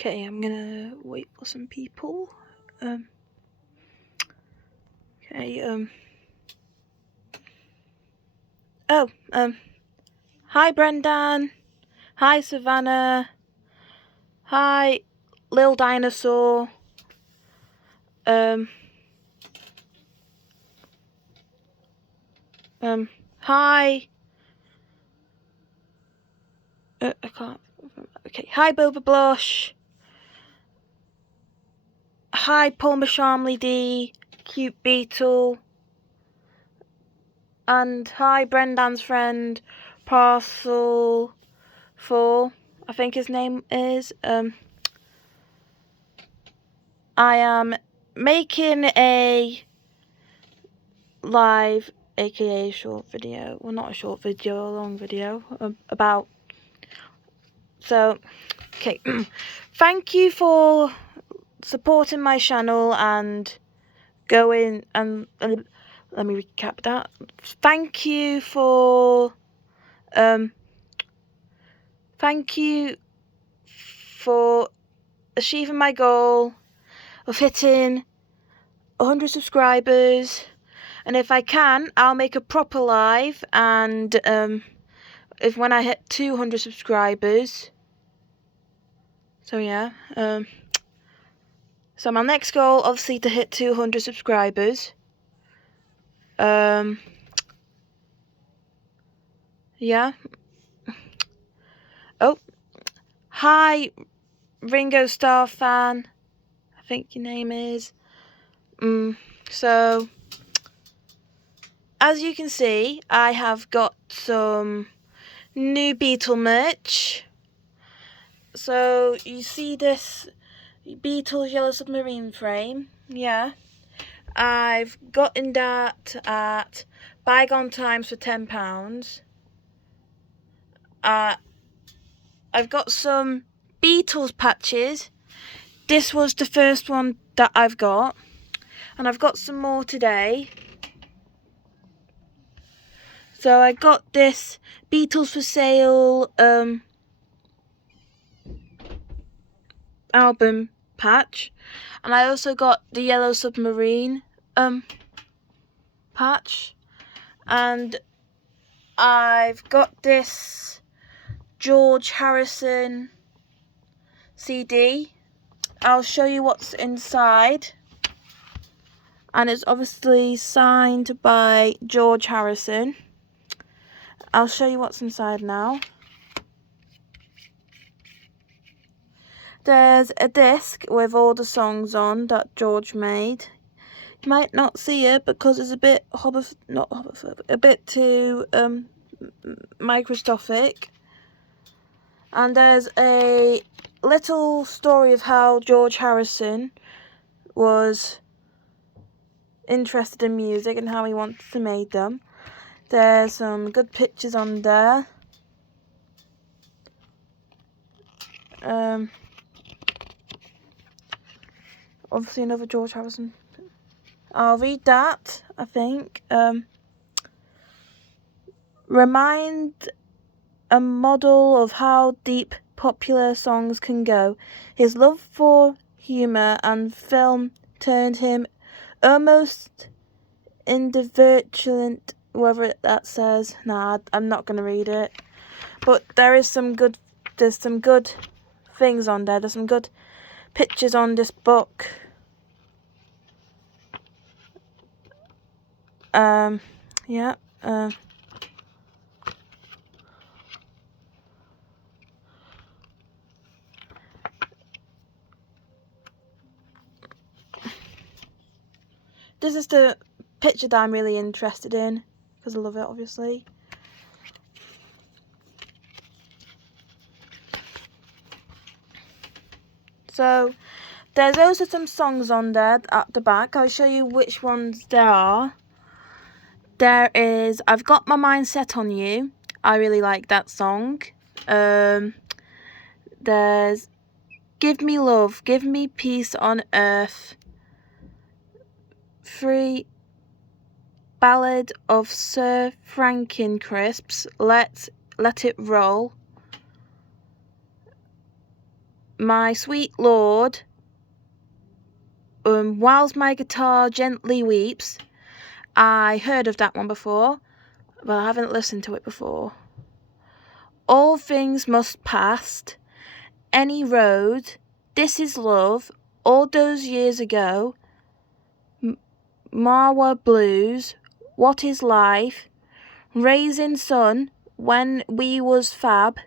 Okay, I'm gonna wait for some people. Hi Brendan. Hi Savannah. Hi Lil Dinosaur. Hi. I can't. Okay. Hi Boba Blush. Hi Paul Mashamley D. Cute Beetle. And hi Brendan's friend Parcel 4. I think his name is. I am making a live, aka short video. Well, not a short video, a long video about. So, okay. Thank you for supporting my channel and going and let me recap that. Thank you for achieving my goal of hitting 100 subscribers, and if I can, I'll make a proper live, and when I hit 200 subscribers. So yeah, so my next goal, obviously, to hit 200 subscribers. Yeah. Oh, hi Ringo Starr fan, I think your name is. So as you can see, I have got some new Beatle merch. So you see this Beatles Yellow Submarine frame? Yeah. I've gotten that at Bygone Times for £10. I've got some Beatles patches. This was the first one that I've got, and I've got some more today. So I got this Beatles for Sale album patch, and I also got the Yellow Submarine patch, and I've got this George Harrison CD. I'll show you what's inside, and it's obviously signed by George Harrison. I'll show you what's inside now. There's a disc with all the songs on that George made. You might not see it because it's a bit a bit too microscopic. And there's a little story of how George Harrison was interested in music and how he wanted to make them. There's some good pictures on there. Obviously another George Harrison. I'll read that, I think. Remind a model of how deep popular songs can go. His love for humour and film turned him almost individualent, whatever that says. Nah, I'm not going to read it. But there's some good things on there. There's some good pictures on this book. Yeah. This is the picture that I'm really interested in, because I love it, obviously. So, there's also some songs on there at the back. I'll show you which ones there are. There is I've Got My Mind Set on You. I really like that song. There's Give Me Love, Give Me Peace on Earth. Free Ballad of Sir Frankencrisps, Let It Roll. My Sweet Lord, Whilst My Guitar Gently Weeps. I heard of that one before, but I haven't listened to it before. All Things Must Pass, Any Road, This Is Love, All Those Years Ago, Marwa Blues, What Is Life, Raising Sun, When We Was Fab,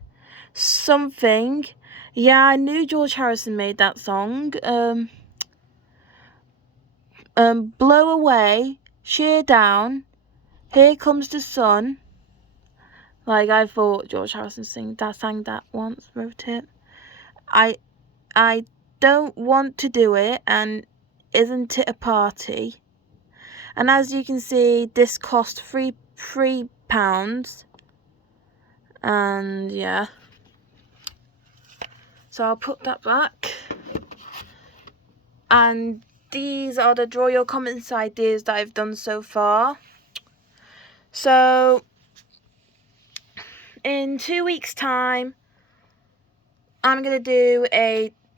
Something. Yeah, I knew George Harrison made that song. Blow Away, Sheer Down, Here Comes the Sun. Like, I thought George Harrison sang that once, wrote it. I Don't Want to Do It, and Isn't It a Party? And as you can see, this cost £3. And yeah. So I'll put that back. And these are the Draw Your Comments ideas that I've done so far. So in 2 weeks' time, I'm going to do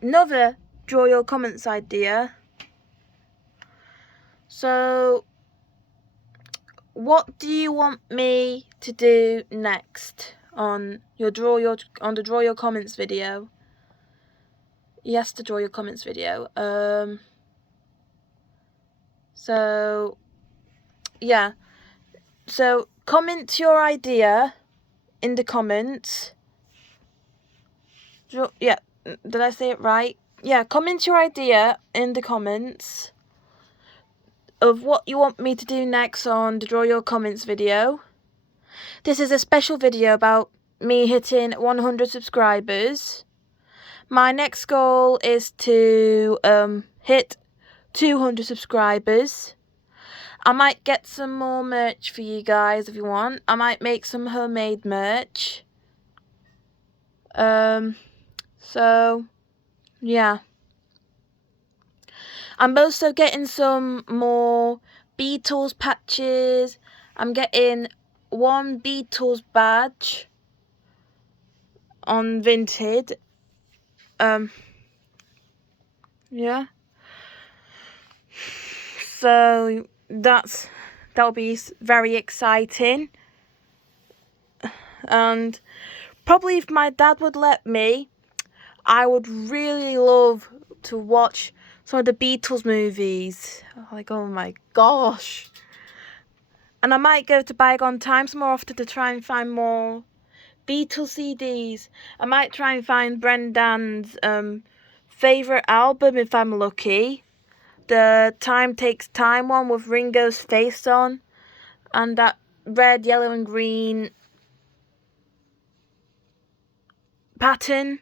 another Draw Your Comments idea. So what do you want me to do next on the Draw Your Comments video? Yes, the Draw Your Comments video. So yeah. So comment your idea in the comments. Yeah, did I say it right? Yeah, comment your idea in the comments of what you want me to do next on the Draw Your Comments video. This is a special video about me hitting 100 subscribers. My next goal is to hit 200 subscribers. I might get some more merch for you guys if you want. I might make some homemade merch. So yeah. I'm also getting some more Beatles patches. I'm getting one Beatles badge on Vinted. Yeah. So that'll be very exciting. And probably if my dad would let me, I would really love to watch some of the Beatles movies. Like, oh my gosh. And I might go to Bygone Times more often to try and find more Beatles CDs. I might try and find Brendan's favourite album if I'm lucky. The Time Takes Time one with Ringo's face on. And that red, yellow and green pattern.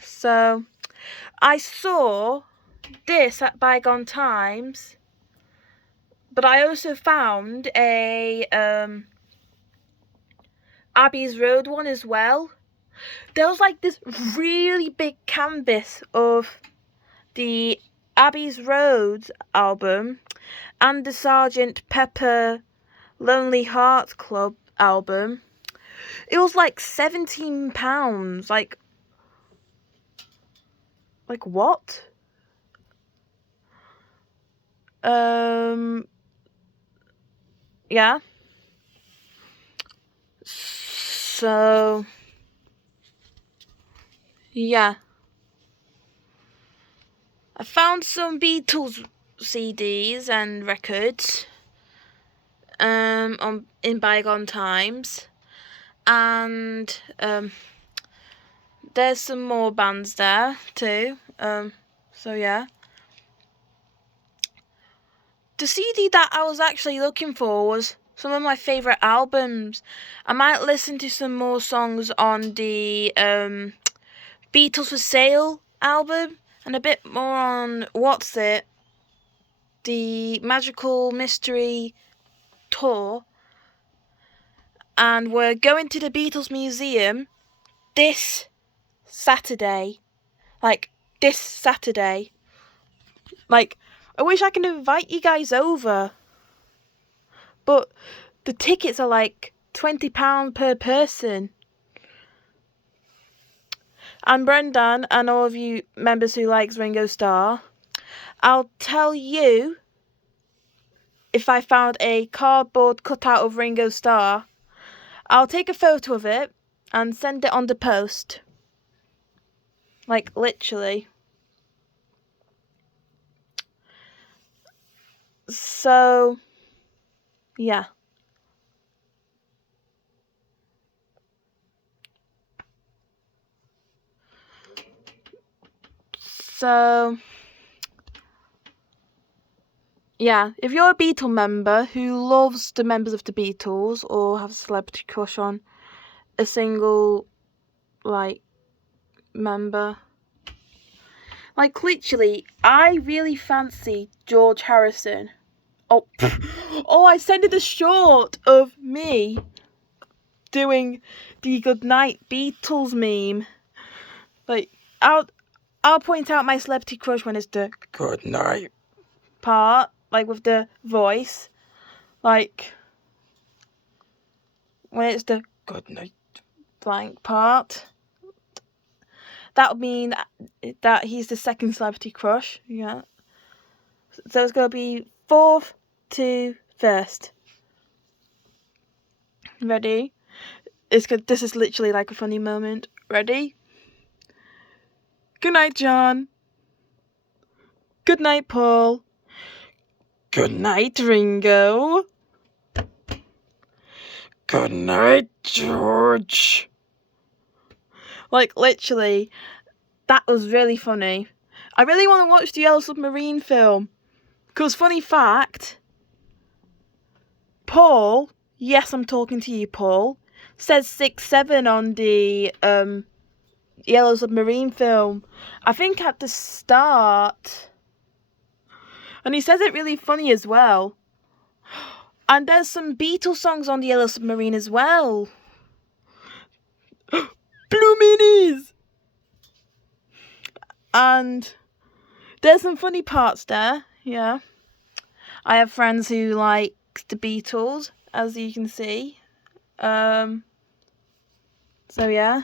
So I saw this at Bygone Times, but I also found a Abbey's Road one as well. There was like this really big canvas of the Abbey's Road album and the Sgt. Pepper Lonely Hearts Club album. It was like £17. Like what? Yeah. So yeah. I found some Beatles CDs and records in Bygone Times, and there's some more bands there too. So yeah. The CD that I was actually looking for was some of my favourite albums. I might listen to some more songs on the Beatles for Sale album, and a bit more on the Magical Mystery Tour. And we're going to the Beatles Museum this Saturday. Like, this Saturday. Like, I wish I could invite you guys over. But the tickets are like £20 per person. and Brendan and all of you members who likes Ringo Starr, I'll tell you if I found a cardboard cutout of Ringo Starr. I'll take a photo of it and send it on the post. Like, literally. So, yeah. So, yeah, if you're a Beatle member who loves the members of the Beatles or have a celebrity crush on a single, like, member, like, literally, I really fancy George Harrison. Oh, oh! I sent it a short of me doing the Goodnight Beatles meme. Like, I'll point out my celebrity crush when it's the Goodnight part, like with the voice, like when it's the Goodnight blank part. That would mean that he's the second celebrity crush. Yeah. So it's gonna be fourth to first. Ready? This is literally like a funny moment. Ready? Good night, John. Good night, Paul. Good night, Ringo. Good night, George. Like, literally, that was really funny. I really want to watch the Yellow Submarine film. Because, funny fact, Paul, yes, I'm talking to you, Paul, says 6'7" on the Yellow Submarine film. I think at the start. And he says it really funny as well. And there's some Beatles songs on the Yellow Submarine as well. Blue Minis! And there's some funny parts there, yeah. I have friends who like the Beatles, as you can see. So yeah.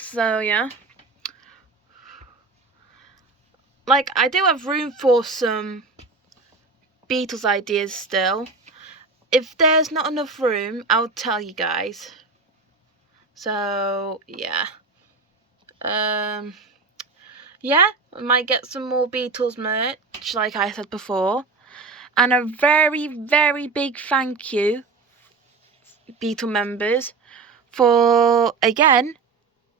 So yeah. Like, I do have room for some Beatles ideas still. If there's not enough room, I'll tell you guys. So yeah. Yeah, I might get some more Beatles merch, like I said before. And a very, very big thank you, Beatle members, for, again,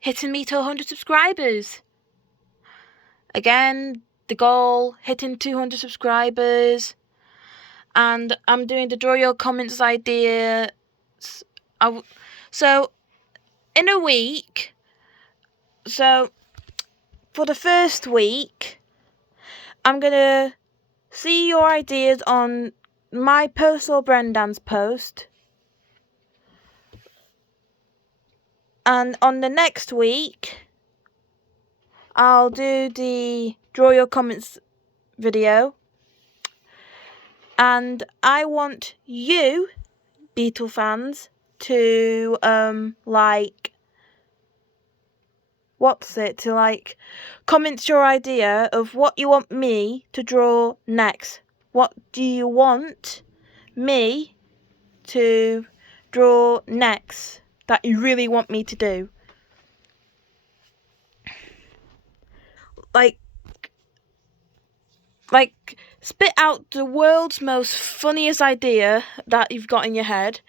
hitting me to 100 subscribers. Again, the goal, hitting 200 subscribers. And I'm doing the draw your comments idea. So, in a week, so for the first week, I'm going to see your ideas on my post or Brendan's post. And on the next week, I'll do the draw your comments video. And I want you, Beatle fans, to comment your idea of what you want me to draw next. What do you want me to draw next that you really want me to do? Like, spit out the world's most funniest idea that you've got in your head.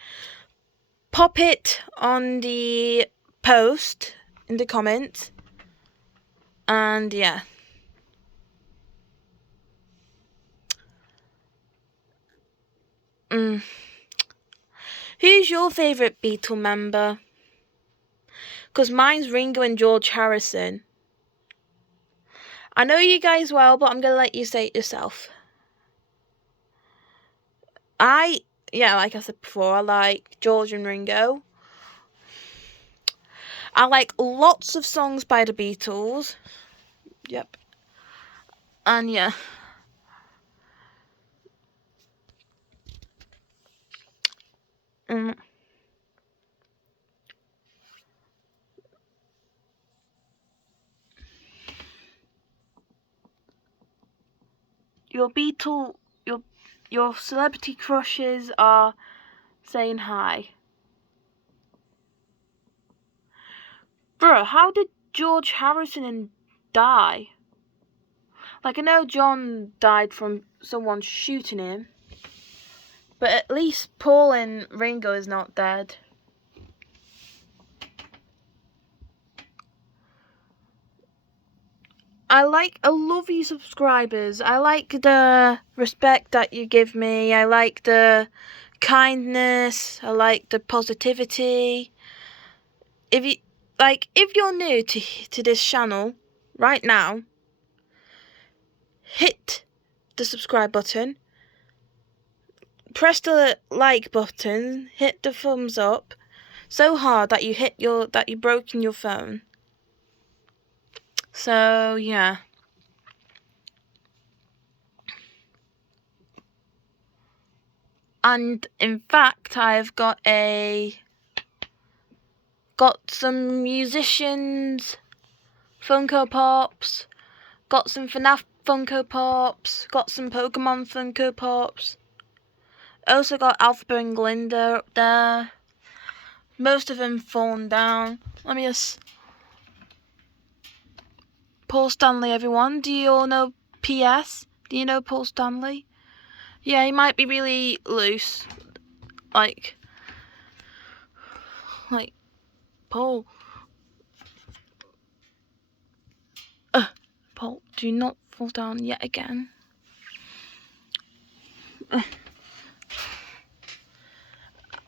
Pop it on the post in the comments. And yeah. Who's your favourite Beatle member? Because mine's Ringo and George Harrison. I know you guys well, but I'm going to let you say it yourself. Like I said before, I like George and Ringo. I like lots of songs by the Beatles. Yep. And yeah. your celebrity crushes are saying hi. Bro, how did George Harrison die? Like, I know John died from someone shooting him, but at least Paul and Ringo is not dead. I love you subscribers. I like the respect that you give me. I like the kindness. I like the positivity. If you're new to this channel right now, hit the subscribe button, press the like button, hit the thumbs up so hard that you broken your phone. So yeah. And in fact, I've got some musicians Funko Pops, got some FNAF Funko Pops, got some Pokemon Funko Pops. Also got Alpha and Glinda up there. Most of them fallen down. Let me just... Paul Stanley, everyone. Do you all know PS? Do you know Paul Stanley? Yeah, he might be really loose. Like, Paul. Paul, do not fall down yet again.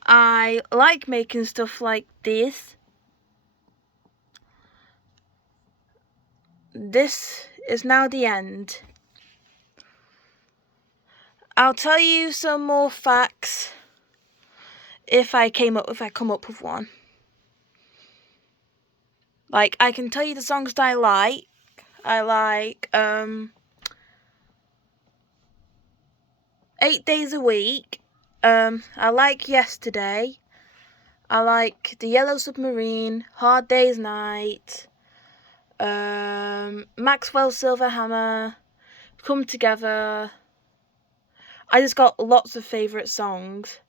I like making stuff like this. This is now the end. I'll tell you some more facts if I come up with one. Like, I can tell you the songs that I like. I like 8 Days a Week. I like Yesterday. I like The Yellow Submarine, Hard Day's Night, Maxwell Silverhammer, Come Together. I just got lots of favourite songs.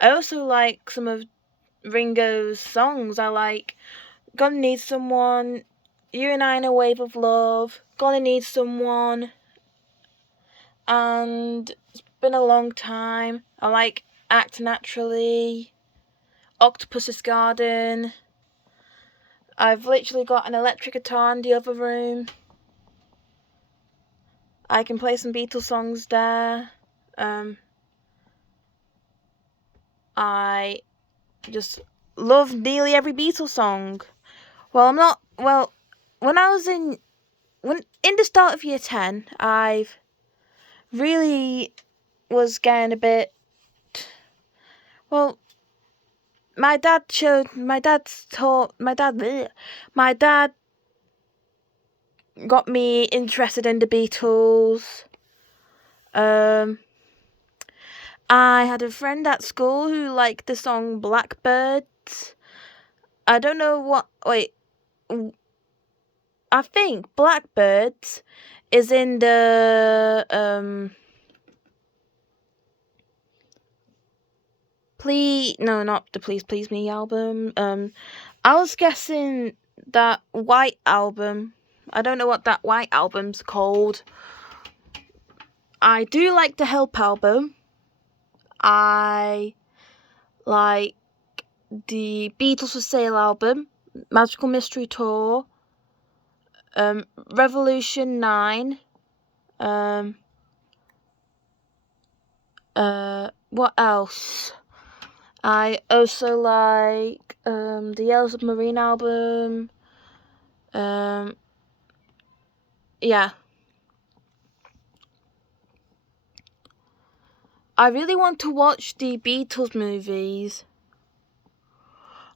I also like some of Ringo's songs. I like Gonna Need Someone, You and I in a Wave of Love, Gonna Need Someone, and It's Been a Long Time. I like Act Naturally, Octopus's Garden. I've literally got an electric guitar in the other room. I can play some Beatles songs there. I just love nearly every Beatles song. When in the start of year 10, I really was getting a bit... Well, my dad got me interested in the Beatles. I had a friend at school who liked the song Blackbirds. I don't know what... Wait. I think Blackbirds is in the... not the Please Please Me album. I was guessing that White album. I don't know what that White album's called. I do like the Help album. I like the Beatles for Sale album, Magical Mystery Tour, Revolution 9, what else? I also like the Yellow Submarine album. Yeah. I really want to watch the Beatles movies.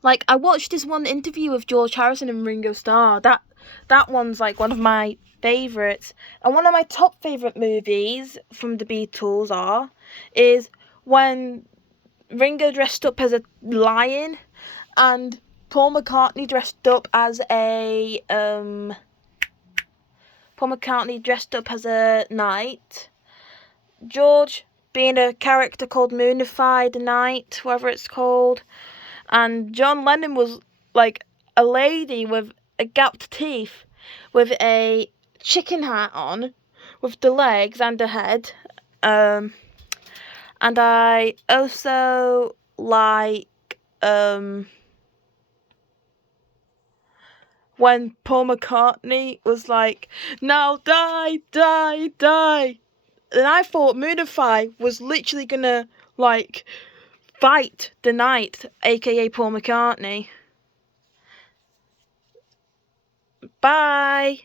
Like, I watched this one interview with George Harrison and Ringo Starr. That one's like one of my favourites. And one of my top favourite movies from the Beatles is when Ringo dressed up as a lion and Paul McCartney dressed up as a knight. George being a character called Moonify the Night, whatever it's called. And John Lennon was like a lady with a gapped teeth, with a chicken hat on, with the legs and the head. And I also like when Paul McCartney was like, "Now die, die, die." And I thought Moonify was literally gonna like fight the Night, aka Paul McCartney. Bye.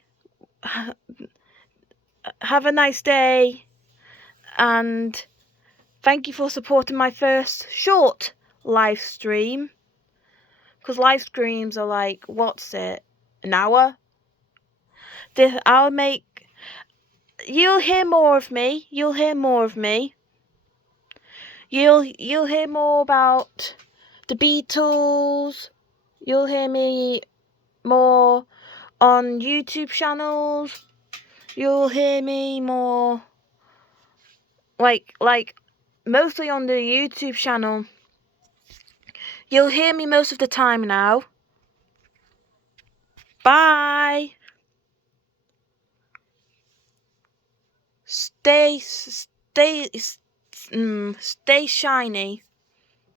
Have a nice day, and thank you for supporting my first short live stream. Because live streams are like, what's it, an hour? I'll make. You'll hear more of me. You'll hear more of me. You'll hear more about the Beatles. You'll hear me more on YouTube channels. You'll hear me more like mostly on the YouTube channel. You'll hear me most of the time now. Bye. Stay shiny.